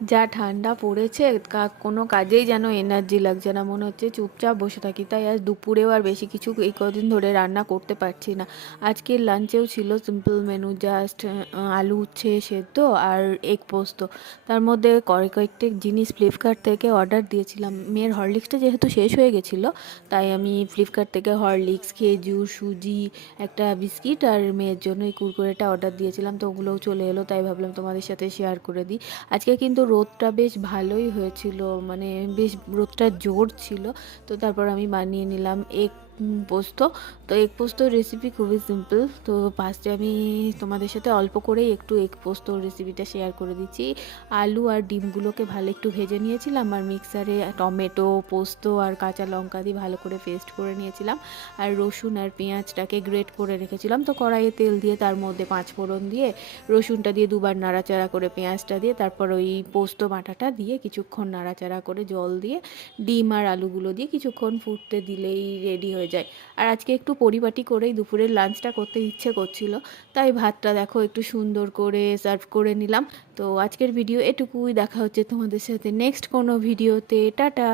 যা ঠান্ডা পড়েছে কোনো কাজেই যেন এনার্জি লাগছে না, মনে হচ্ছে চুপচাপ বসে থাকি। তাই আজ দুপুরেও আর বেশি কিছু এই কদিন ধরে রান্না করতে পারছি না। আজকের লাঞ্চেও ছিল সিম্পল মেনু, জাস্ট আলু উচ্ছে সেদ্ধ আর এগ পোস্ত। তার মধ্যে কয়েকটি জিনিস ফ্লিপকার্ট থেকে অর্ডার দিয়েছিলাম। মেয়ের হরলিক্সটা যেহেতু শেষ হয়ে গেছিলো, তাই আমি ফ্লিপকার্ট থেকে হরলিক্স, খেজুর, সুজি, একটা বিস্কিট আর মেয়ের জন্য এই কুরকুরেটা অর্ডার দিয়েছিলাম। তো ওগুলোও চলে এলো, তাই ভাবলাম তোমাদের সাথে শেয়ার করে দিই। আজকে কিন্তু রোদটা বেশ ভালোই হয়েছিল, মানে বেশ রোদটা জোর ছিল। তো তারপর আমি বানিয়ে নিলাম এগ পোস্ত। তো এগ পোস্তর রেসিপি খুবই সিম্পল। তো ফার্স্টে আমি তোমাদের সাথে অল্প করেই একটু এগ পোস্তর রেসিপিটা শেয়ার করে দিচ্ছি। আলু আর ডিমগুলোকে ভালো একটু ভেজে নিয়েছিলাম, আর মিক্সারে টমেটো, পোস্ত আর কাঁচা লঙ্কা দিয়ে ভালো করে পেস্ট করে নিয়েছিলাম। আর রসুন আর পেঁয়াজটাকে গ্রেট করে রেখেছিলাম। তো কড়াইয়ে তেল দিয়ে তার মধ্যে 5 ফোড়ন দিয়ে রসুনটা দিয়ে দুবার নাড়াচাড়া করে পেঁয়াজটা দিয়ে তারপর ওই পোস্ত বাটাটা দিয়ে কিছুক্ষণ নাড়াচাড়া করে জল দিয়ে ডিম আর আলুগুলো দিয়ে কিছুক্ষণ ফুটতে দিলেই রেডি হয়ে যায়। আর আজকে একটু পরিপাটি করেই দুপুরের লাঞ্চটা করতে ইচ্ছে করছিল, তাই ভাতটা দেখো একটু সুন্দর করে সার্ভ করে নিলাম। তো আজকের ভিডিও এটুকুই, দেখা হচ্ছে তোমাদের সাথে নেক্সট কোনো ভিডিওতে। টাটা।